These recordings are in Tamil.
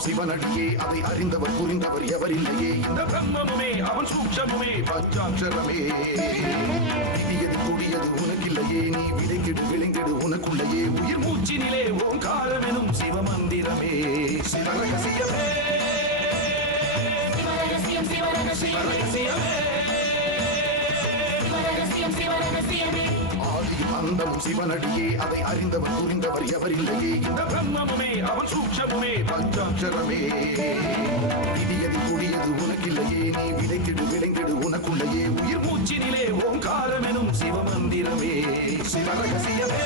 அந்தமும் சிவனடியே அதை அறிந்தவர் புரிந்தவர் எவரில்லையே இந்த பிரம்மமுமே அவன் சூட்சமுமே பஞ்சாட்சரமே விதியது கூடியது உனக்கில்லையே நீ விளைங்கிடு விளைங்கிடு உனக்குள்ளையே உயிர் மூச்சினிலே ஓங்காரமெனும் சிவமந்திரமே சிவரகசியமே ஆதியும் அந்தமும் சிவனடியே அதை அறிந்தவர் புரிந்தவர் எவரில்லையே இந்த பிரம்மமுமே அவன் சூட்சமுமே பஞ்சாட்சரமே விதியது கூடியது உனக்கில்லையே நீ விளைங்கிடு விளைங்கிடு உனக்குள்ளையே உயிர் மூச்சினிலே ஓங்காரமெனும் சிவமந்திரமே சிவரகசியமே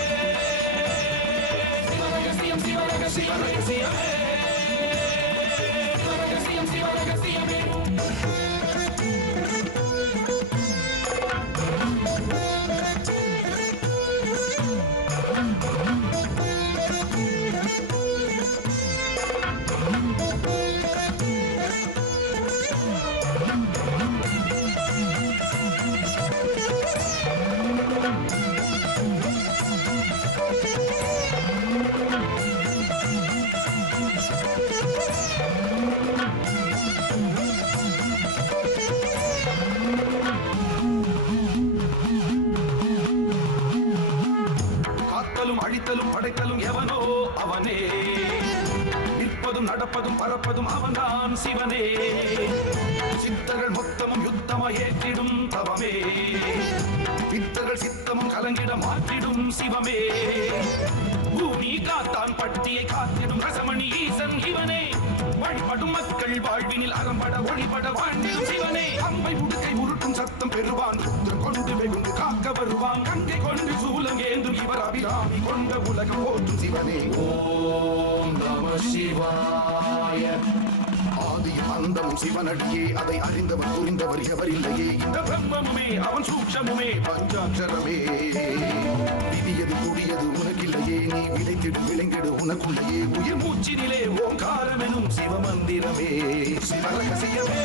சிவரகசியமே அழித்தலும் படைத்தலும் எவனோ அவனே நிற்பதும் நடப்பதும் பறப்பதும் அவன்தான் சிவனே சித்தர்கள் மொத்தமும் யுத்தமாய் ஏற்றிடும் தவமே சித்தர்கள் சித்தமும் கலங்கிட மாற்றிடும் சிவமே பூமி காத்தான் பட்டியை காத்திடும் ரசமணி ஈசன் இவனே வழிபடும் மக்கள் வாழ்வினில் அறம்பட ஒளிபட வாழ்ந்திடும் சிவனே அம்பை உடுக்கை உருட்டும் சத்தம் பெறுவான் கொண்டு வெகுண்டு காக்க வருவான் கங்கை கொண்டு சூலம் ஏந்தும் இவர் அபிராமி கொண்ட உலகம் போற்றும் சிவனே ஓம் நம சிவாய ஆதியும் அந்தமும் சிவனடியே அதை அறிந்தவர் புரிந்தவர் எவரில்லையே இந்த பிரம்மமுமே அவன் சூட்சமுமே பஞ்சாட்சரமே விதியது கூடியது உனக்கில்லையே நீ விளைத்திடு விளைங்கிடு உனக்குள்ளையே உயிர் மூச்சினிலே ஓங்காரமெனும் சிவமந்திரமே சிவரகசியமே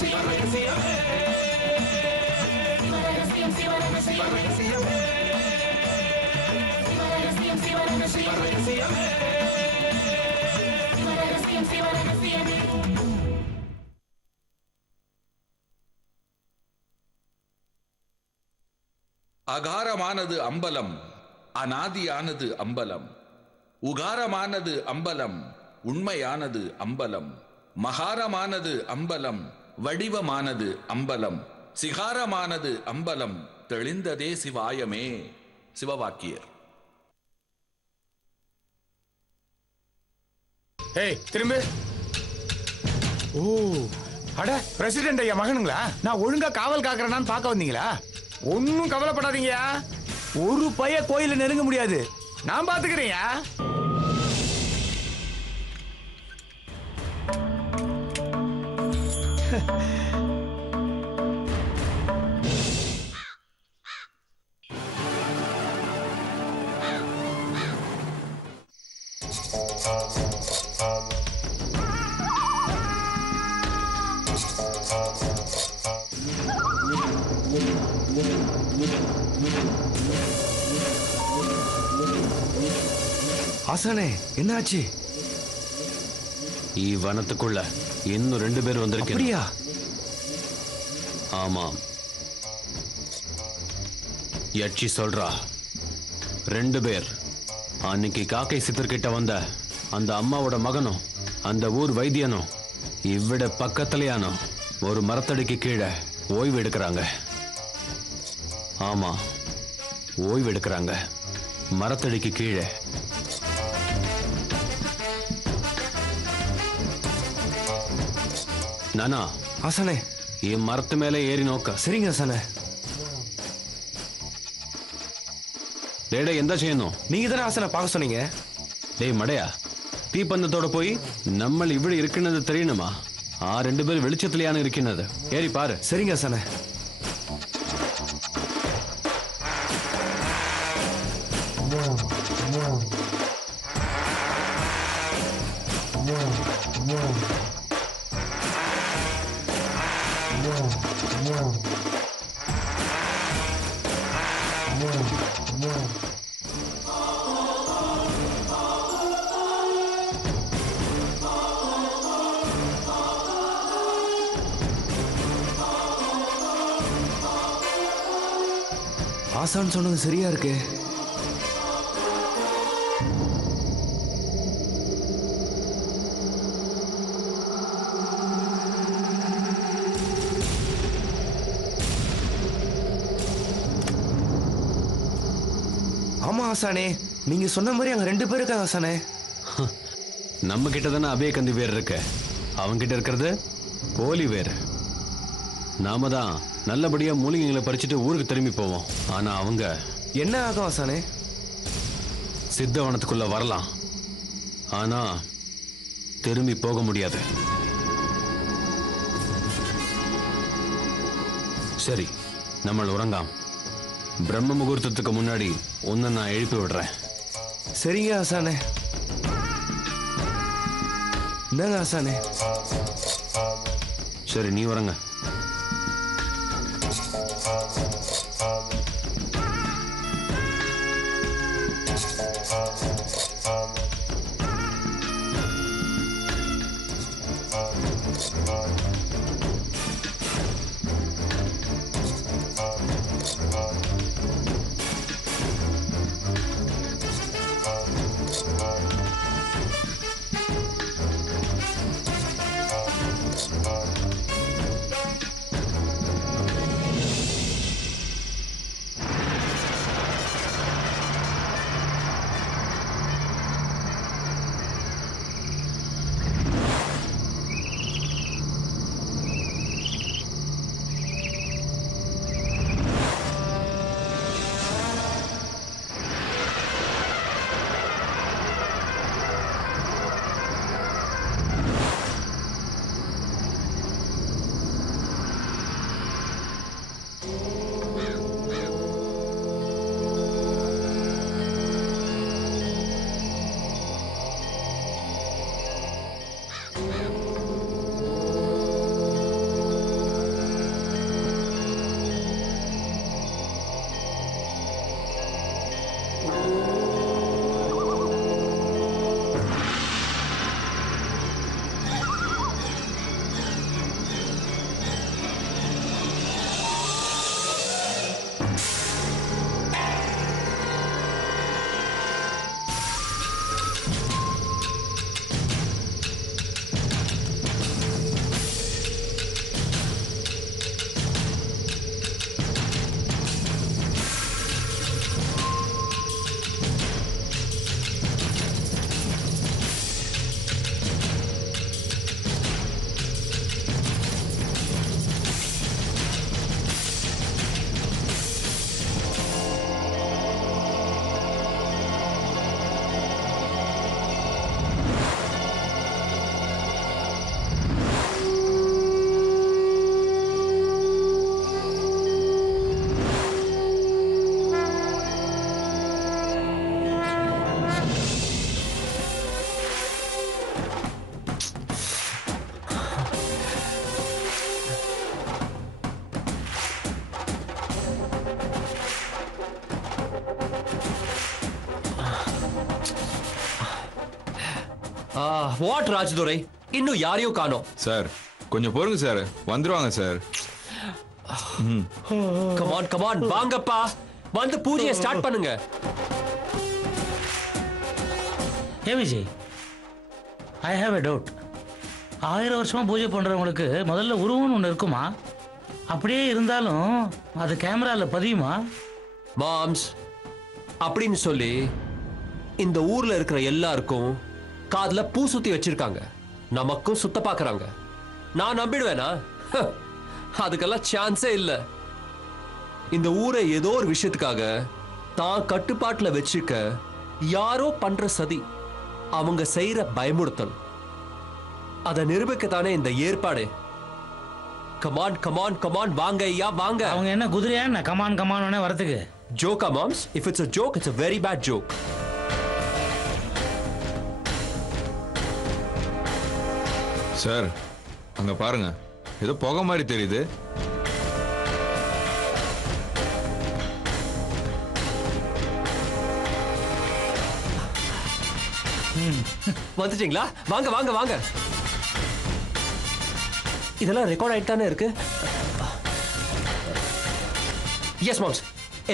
சிவரகசியமே அகாரமானது அம்பலம், அநாதியானது அம்பலம், உகாரமானது அம்பலம், உண்மையானது அம்பலம், மகாரமானது அம்பலம், வடிவமானது அம்பலம், சிகாரமானது அம்பலம், தெளிந்ததே சிவாயமே. சிவவாக்கியர். ஏய் திரும்ப. ஓ அட பிரசிடென்ட் ஐயா மகனுங்களா? நான் ஒழுங்கா காவல் காக்குறேனான்னு பார்க்க வந்தீங்களா? ஒன்னும் கவலைப்படாதீங்க, ஒரு பைய கோயில நெருங்க முடியாது, நான் பாத்துக்கிறேன். ஆசானே என்னாச்சு? வனத்துக்குள்ள இன்னும் 2 பேர் வந்திருக்கேன். அப்படியா? ஆமாம். யட்சி சொல்றா 2 பேர். அன்னைக்கு காக்கை சித்தர்கிட்ட வந்த அந்த அம்மாவோட மகனும் அந்த ஊர் வைத்தியனும் இவ்விட பக்கத்துலயானோ ஒரு மரத்தடிக்கு கீழே ஓய்வு எடுக்கிறாங்க. ஆமா, ஓய்வு எடுக்கிறாங்க மரத்தடிக்கு கீழே. நானா ஆசானே மரத்து மேலே ஏறி நோக்க. சரிங்க ஆசானே. டேடே எந்த செய்யணும்? நீங்க தானே ஆசானை பார்க்க சொன்னீங்க. டேய் மடையா, தீப்பந்தத்தோட போய் நம்ம இப்படி இருக்குன்னு தெரியணுமா? 2 பேர் வெளிச்சத்திலேயான இருக்கின்றது. ஏறி பாரு. சரிங்க ஆசானே. ஆசான் சொன்னது சரியா இருக்கு. ஆமா ஆசானே, நீங்க சொன்ன மாதிரி அங்க 2 பேர் இருக்காங்க ஆசானே. நம்ம கிட்ட தானே அபய கந்தி வேர் இருக்கு, அவங்க கிட்ட இருக்கிறது போலி வேர். நாம தான் நல்லபடியா மூலிகைகளை பறிச்சுட்டு ஊருக்கு திரும்பி போவோம். ஆனா அவங்க என்ன ஆகும் ஆசானே? சித்தவனத்துக்குள்ள வரலாம், ஆனா திரும்பி போக முடியாது. சரி, நம்ம உறங்காம். பிரம்ம முகூர்த்தத்துக்கு முன்னாடி ஒன்னு நான் எழுப்பி விடுறேன். சரிங்க ஆசானே. என்னங்க ஆசானே? சரி, நீ உறங்க. வாட் ராஜதுரை, இன்னும் யாரையும் காணோம். சார் கொஞ்சம் பொறுங்க சார், வந்துருவாங்க சார். கமான் கமான், வாங்கப்பா, வந்து பூஜையை ஸ்டார்ட் பண்ணுங்க. ஏ Vijay, I have a doubt. 1000 வருஷமா பூஜை பண்றவங்களுக்கு முதல்ல உருவம்னு ஒன்று இருக்குமா? அப்படியே இருந்தாலும் அது கேமரால பதியுமா? மாம்ஸ், அப்படின்னு சொல்லி இந்த ஊர்ல இருக்கிற எல்லாருக்கும் காதுல பூ சுத்தி வச்சிருக்காங்க, நமக்கும் சுத்த பாக்குறாங்க. நான் நம்பிடுவேனா? அதுக்கெல்லாம் சான்ஸே இல்ல. இந்த ஊரை ஏதோ ஒரு விஷயத்துக்காக தான் கட்டுப்பாட்டுல வச்சுக்க யாரோ பண்ற சதி, அவங்க செய்யற பயமுறுத்தல், அதை நிரூபிக்கத்தானே இந்த ஏற்பாடு. கமான் கமான் கமான், வாங்க ஐயா வாங்க. அவங்க என்ன குதிரையா என்ன கமான் கமான் வரதுக்கு? ஜோக்கா மாம்ஸ்? If it's a joke, it's a very bad joke. Sir அங்க பாருங்க, ஏதோ புகை மாதிரி தெரியுது. வந்துட்டீங்களா? வாங்க வாங்க வாங்க. இதெல்லாம் ரெக்கார்ட் ஆயிட்டு தானே இருக்கு. எஸ் மாம்ஸ்,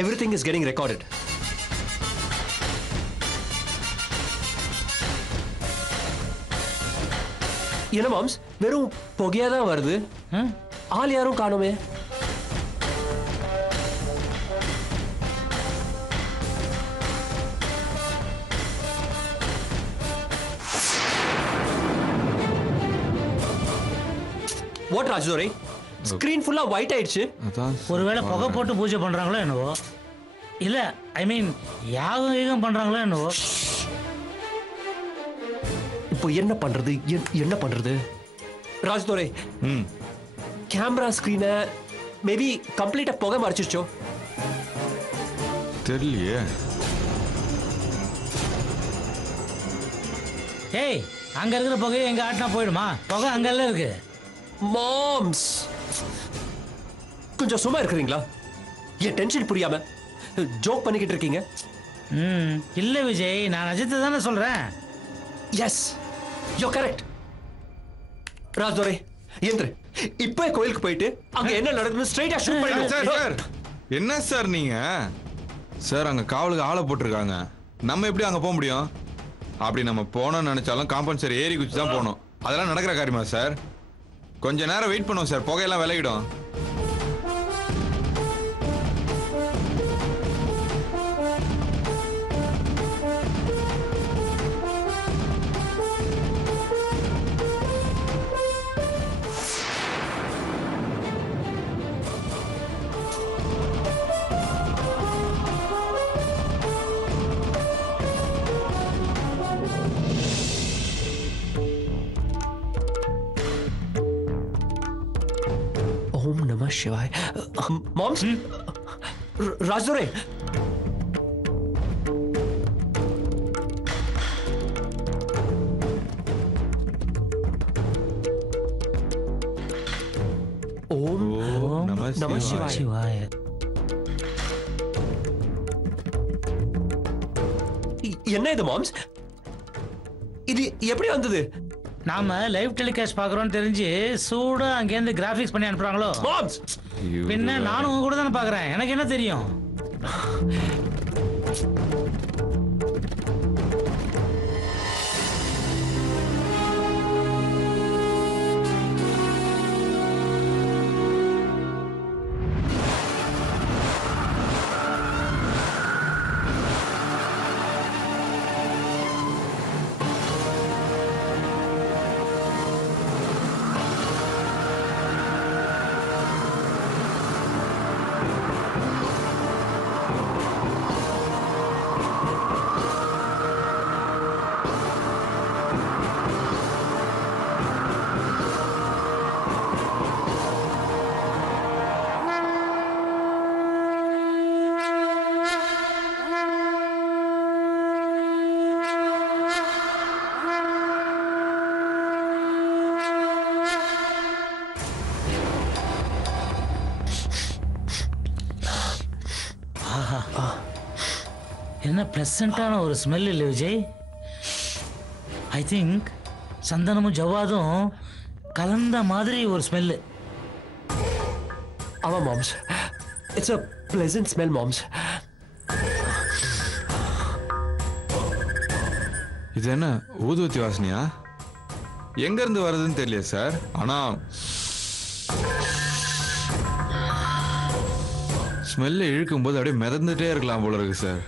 everything is getting recorded. என்ன மாம்ஸ் வெறும் புகையா தான் வருது, ஆள் யாரும் காணுமே. வாட் ராஜதுரை, ஸ்கிரீன் ஃபுல்லா ஒயிட் ஆயிடுச்சு. அதான் ஒருவேளை புகை போட்டு பூஜை பண்றாங்களோ என்னவோ, இல்ல ஐ மீன் யாகம் ஈகம் பண்றாங்களோ என்னவோ. இப்போ என்ன பண்றது, என்ன பண்றது ராஜதுரை? கேமரா ஸ்கிரீனை மேபி கம்ப்ளீட்டா புகை மறைச்சிருச்சோ. தெரியலையே. ஏய், அங்க இருக்கிற புகையை எங்க ஆட்டினா போயிடுமா? புகை அங்கெல்லாம் இருக்கு. மாம்ஸ் கொஞ்சம் சும்மா இருக்கிறீங்களா? என் டென்ஷன் புரியாம ஜோக் பண்ணிக்கிட்டு இருக்கீங்க. இல்ல விஜய், நான் அஜித்தை தானே சொல்றேன். Yes, you correct. ராஜதுரை எந்திரு, இப்போ கோயிலுக்கு போயிட்டு அங்க என்ன நடக்குதுன்னு ஸ்ட்ரைட்டா ஷூட் பண்ணிடுவோம். சார் சார் என்ன சார் நீங்க? சார் அங்க காவலுக்கு ஆளை போட்டிருக்காங்க, நம்ம எப்படி அங்க போக முடியும்? அப்படி நம்ம போனோம்னு நினைச்சாலும் காம்பன்சரி ஏறி குச்சி தான் போகணும். அதெல்லாம் நடக்கிற காரியமா சார்? கொஞ்ச நேரம் வெயிட் பண்ணுவோம் சார், புகையெல்லாம் விலகிடும். ஓம் நம சிவாய். மாம்ஸ், ராஜதுரை ஓம் நம சிவாய். சிவாய. என்ன இது மாம்ஸ்? இது எப்படி வந்தது? நாம லைவ் டெலிகாஸ்ட் பாக்குறோம்னு தெரிஞ்சு சூடா அங்கேருந்து கிராபிக்ஸ் பண்ணி அனுப்புறாங்களோ. மாம்ஸ், பின்ன நானும் உங்க கூட தானே பாக்குறேன், எனக்கு என்ன தெரியும்? என்ன பிளசண்டான ஒரு ஸ்மெல் இல்லை விஜய்? ஐ திங்க் சந்தனமும் ஜவ்வாதும் கலந்த மாதிரி ஒரு ஸ்மெல்லு. ஆமா moms, it's a pleasant smell moms. இது என்ன ஊதுவத்தி வாசனையா? எங்க இருந்து வருதுன்னு தெரியல சார், ஆனா ஸ்மெல்ல இழுக்கும் போது அப்படியே மிதந்துட்டே இருக்கலாம் போல இருக்கு சார்.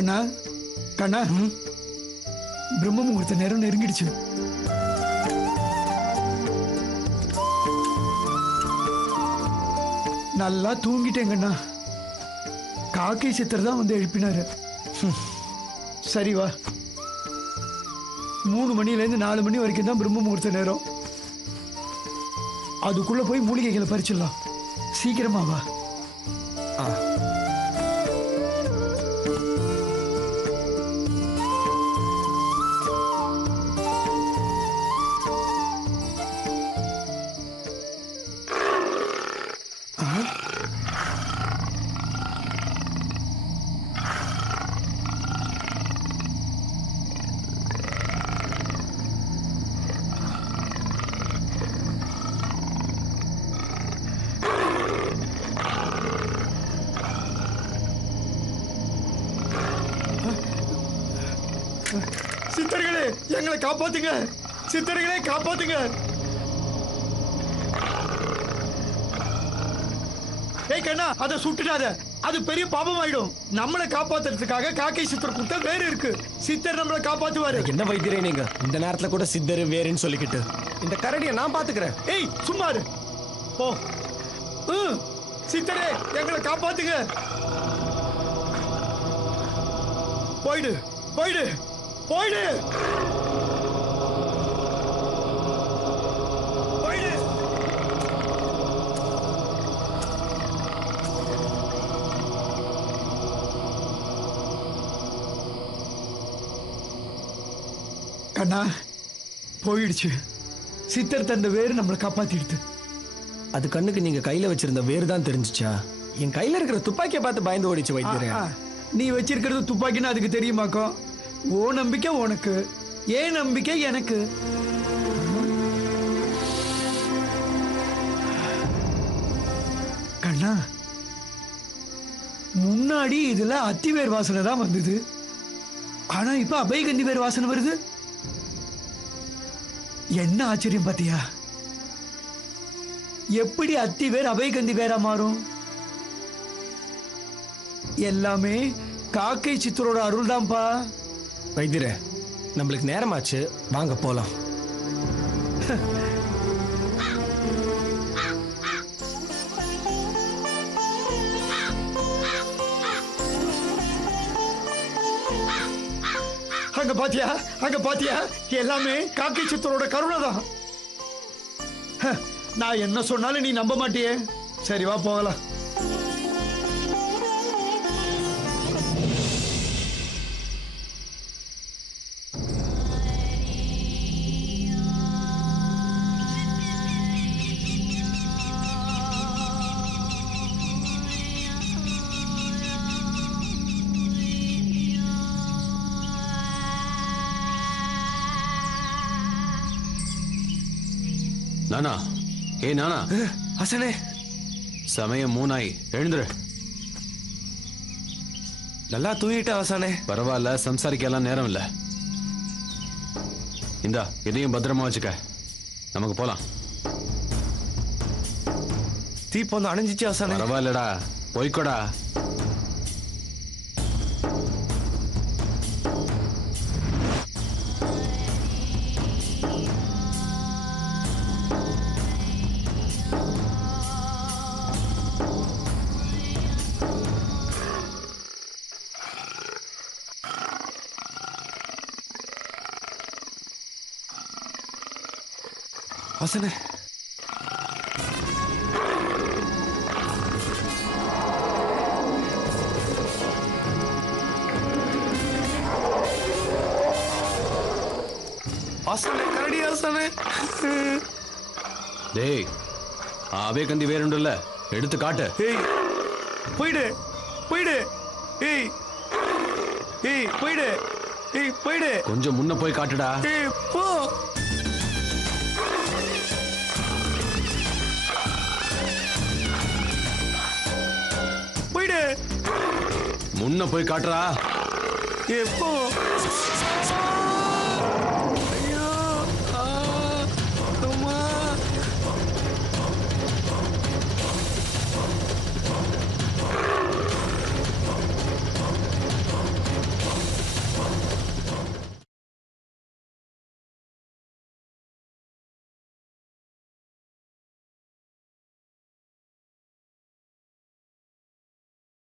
கண்ணா கண்ணா பிரம்ம முகூர்த்த நேரம் நெருங்கிடுச்சு. நல்லா தூங்கிட்டேன் கண்ணா. காக்கை சித்தர் தான் வந்து எழுப்பினாரு. சரி வா, 3 மணிலேருந்து 4 மணி வரைக்கும் தான் பிரம்ம முகூர்த்த நேரம். அதுக்குள்ள போய் மூலிகைகளை பறிச்சிடலாம். சீக்கிரமா வா. சித்தர்களே எங்களை காப்பாத்துங்க, சித்தர்களே காப்பாத்துங்க. ஏய் கண்ணா, அதை சுட்டுடாத, அது பெரிய பாபம் ஆயிடும். நம்மளை காப்பாத்துறதுக்காக காக்கை சித்தர் கொடுத்த வேறு இருக்கு. சித்தர் நம்மளை காப்பாத்துவாரு. என்ன வைத்தியரே நீங்க இந்த நேரத்துல கூட சித்தர் வேறுன்னு சொல்லிக்கிட்டு? இந்த கரடியை நான் பாத்துக்கிறேன். ஏய் சும்மா இரு. போ. சித்தரே எங்களை காப்பாத்துங்க. போயிடு போயிடு போயிடு போயிடு. கண்ணா போயிடுச்சு. சித்தர் தந்த வேறு நம்மளை காப்பாத்திடுது. அது கண்ணுக்கு நீங்க கையில வச்சிருந்த வேறு தான் தெரிஞ்சுச்சா? என் கையில இருக்கிற துப்பாக்கியை பார்த்து பயந்து ஓடிச்சு வைத்தியரே. நீ வச்சிருக்கிறது துப்பாக்கின்னு அதுக்கு தெரியுமாக்கும்? ஓ நம்பிக்கை உனக்கு, ஏன் நம்பிக்கை எனக்கு. கண்ணா முன்னாடி இதுல அத்திவேர் வாசனை தான் வந்தது, ஆனா இப்ப அபயகந்தி வேர் வாசனை வருது. என்ன ஆச்சரியம் பாத்தியா? எப்படி அத்தி வேர் அபயகந்தி வேரா மாறும்? எல்லாமே காக்கை சித்தரோட அருள் தான்ப்பா. வைத்தியரே நம்மளுக்கு நேரமாச்சு, வாங்க போலாம். அங்க பாத்தியா, அங்க பாத்தியா, எல்லாமே காக்கை சித்தரோட கருணை தான். நான் என்ன சொன்னாலும் நீ நம்ப மாட்டியே. சரி வா போகலாம். நானா, ஏ நானா. ஹசனே, சமயம் 3 ஆயி, எழுந்துரு. நல்லா தூங்கிட்ட ஹசனே. பரவாயில்ல, சம்சாரிக்கலாம் நேரம் இல்ல. இந்தா இதையும் பத்திரமா வச்சுக்க, நமக்கு போலாம். தீப்பந்தம் அணைஞ்சிச்சு ஹசனே. பரவாயில்லடா, போய்க்கோடா. ஹசனே, ஹசனே கரடி ஹசனே. டேய், அபயகந்தி வேறுண்டுல்ல, எடுத்து காட்டு. ஏய் போயிடு போயிடு. ஏய் ஏய் போயிடு. ஏய் போயிடு. கொஞ்சம் முன்ன போய் காட்டுடா. ஏய் போ. முன்ன போய் காட்டுறா. எப்போ